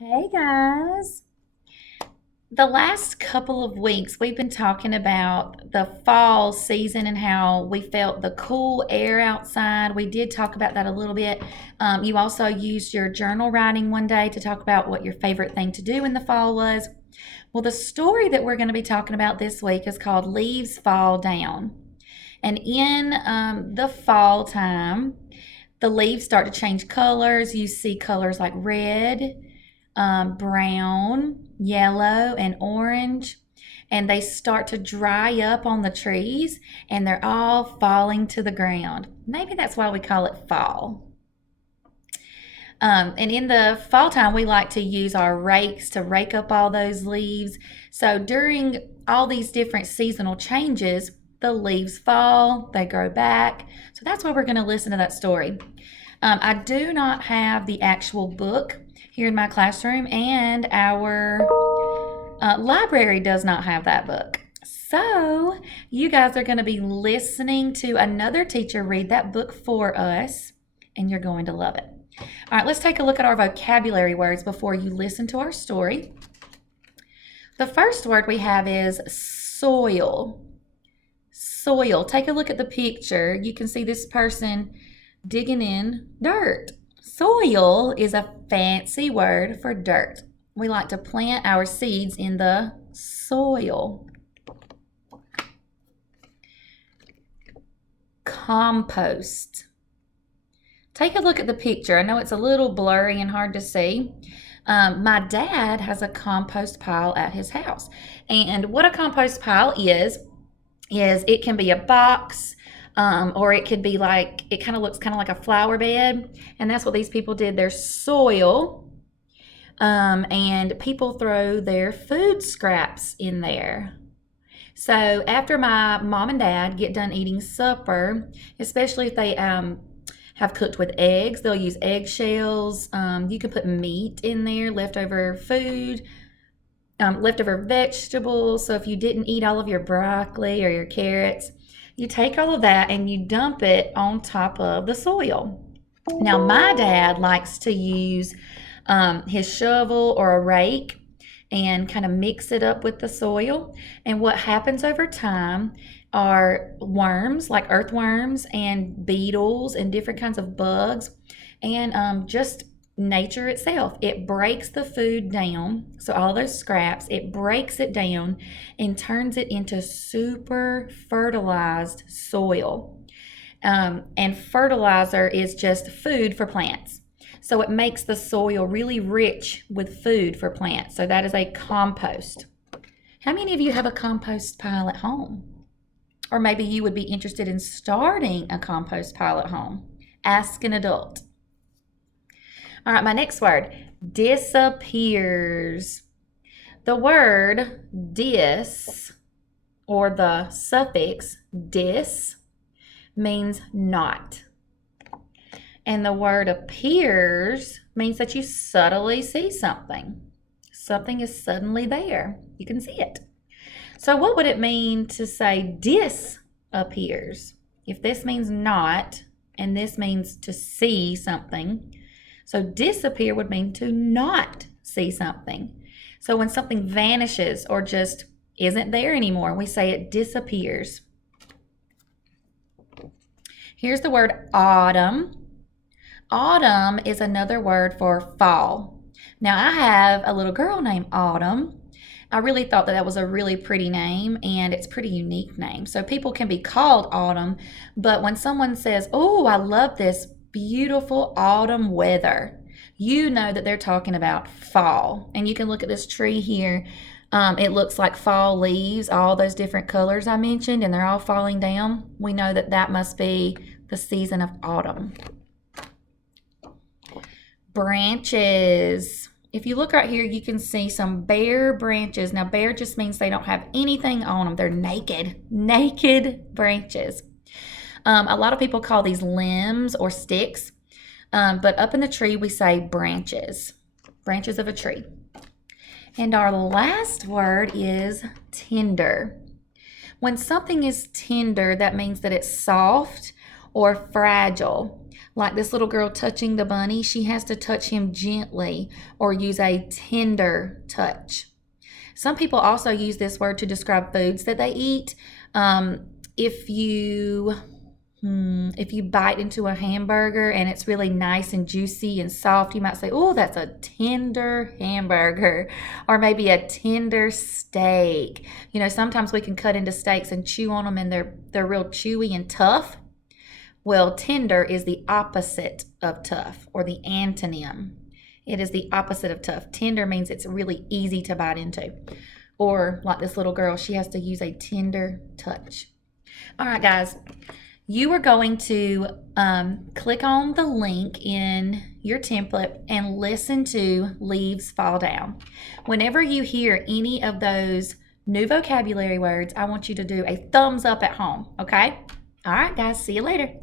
Hey guys. The last couple of weeks, we've been talking about the fall season and how we felt the cool air outside. We did talk about that a little bit. You also used your journal writing one day to talk about what your favorite thing to do in the fall was. Well, the story that we're going to be talking about this week is called Leaves Fall Down. And in the fall time, the leaves start to change colors. You see colors like red, brown, yellow, and orange. And they start to dry up on the trees and they're all falling to the ground. Maybe that's why we call it fall. And in the fall time, we like to use our rakes to rake up all those leaves. So during all these different seasonal changes, the leaves fall, they grow back. So that's why we're going to listen to that story. I do not have the actual book here in my classroom, and our library does not have that book. So you guys are going to be listening to another teacher read that book for us, and you're going to love it. All right, let's take a look at our vocabulary words before you listen to our story. The first word we have is soil. Soil. Take a look at the picture. You can see this person digging in dirt. Soil is a fancy word for dirt. We like to plant our seeds in the soil. Compost. Take a look at the picture. I know it's a little blurry and hard to see. My dad has a compost pile at his house. And what a compost pile is it can be a box, or it could be like, it kind of looks kind of like a flower bed. And that's what these people did. There's soil, and people throw their food scraps in there. So after my mom and dad get done eating supper, especially if they have cooked with eggs, they'll use eggshells. You can put meat in there, leftover food, leftover vegetables. So if you didn't eat all of your broccoli or your carrots, you take all of that and you dump it on top of the soil. Now, my dad likes to use his shovel or a rake and kind of mix it up with the soil. And what happens over time are worms, like earthworms and beetles and different kinds of bugs, and just nature itself. It breaks the food down. So all those scraps, it breaks it down and turns it into super fertilized soil. And fertilizer is just food for plants. So it makes the soil really rich with food for plants. So that is a compost. How many of you have a compost pile at home? Or maybe you would be interested in starting a compost pile at home. Ask an adult. All right, my next word, disappears. The word dis, or the suffix dis, means not. And the word appears means that you subtly see something. Something is suddenly there. You can see it. So what would it mean to say disappears? If this means not, and this means to see something, so disappear would mean to not see something. So when something vanishes or just isn't there anymore, we say it disappears. Here's the word autumn. Autumn is another word for fall. Now, I have a little girl named Autumn. I really thought that was a really pretty name, and it's a pretty unique name. So people can be called Autumn, but when someone says, oh, I love this beautiful autumn weather, you know that they're talking about fall. And you can look at this tree here. It looks like fall leaves, all those different colors I mentioned, and they're all falling down. We know that that must be the season of autumn. Branches. If you look right here, you can see some bare branches. Now, bare just means they don't have anything on them. They're naked branches. A lot of people call these limbs or sticks, but up in the tree, we say branches of a tree. And our last word is tender. When something is tender, that means that it's soft or fragile. Like this little girl touching the bunny, she has to touch him gently or use a tender touch. Some people also use this word to describe foods that they eat. If you bite into a hamburger and it's really nice and juicy and soft, you might say, "Oh, that's a tender hamburger," or maybe a tender steak. You know, sometimes we can cut into steaks and chew on them, and they're real chewy and tough. Well, tender is the opposite of tough, or the antonym. It is the opposite of tough. Tender means it's really easy to bite into. Or like this little girl, she has to use a tender touch. All right, guys, you are going to click on the link in your template and listen to Leaves Fall Down. Whenever you hear any of those new vocabulary words, I want you to do a thumbs up at home, okay? All right, guys, see you later.